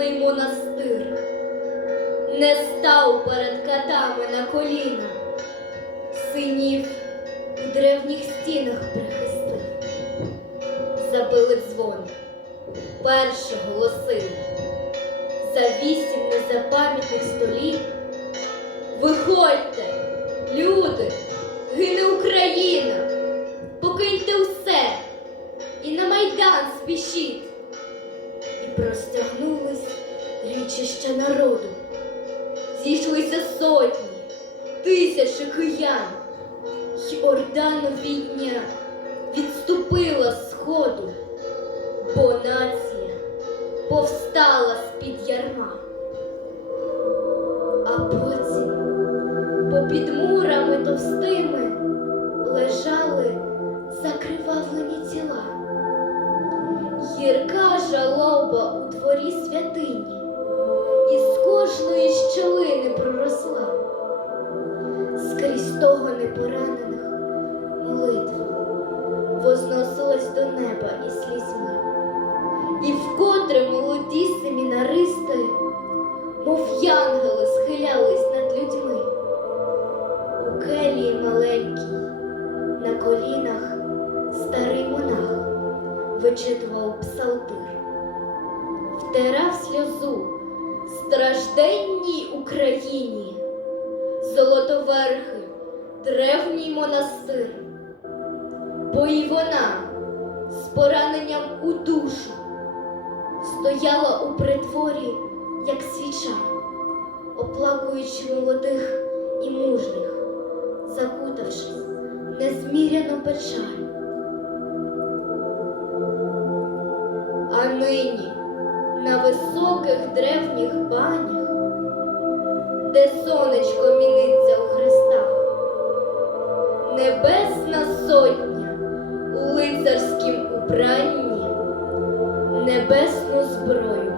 славетний монастир, не став перед катами на коліна, синів у древніх стінах прихистив, забили дзвони, перше голосили, за вісім незапам'ятних століт. Виходьте, люди, гине Україна, покиньте усе і на майдан спішіть. І просто полчища народу. Зійшлися сотні, тисячі киян, І орда новітня відступила сходу, бо нація повстала з-під ярма. А потім попід мурами товстими лежали закривавлені тіла. Гірка жалоба у дворі святині із кожної щелини проросла, скрізь того непоранених молитва возносилась до неба із слізьми, і вкотре молоді семінаристи, мов янгели, схилялись над людьми. У келії маленькій, на колінах старий монах вичитував псалтир, втирав сльозу стражденній Україні, золотоверхий, древній монастир, бо і вона з пораненням у душу стояла у притворі, як свіча, оплакуючи молодих і мужніх, закутавшись в незміряну печаль. А нині на високих древніх банях, де сонечко міниться у хрестах, небесна сотня у лицарськім убранні небесну зброю.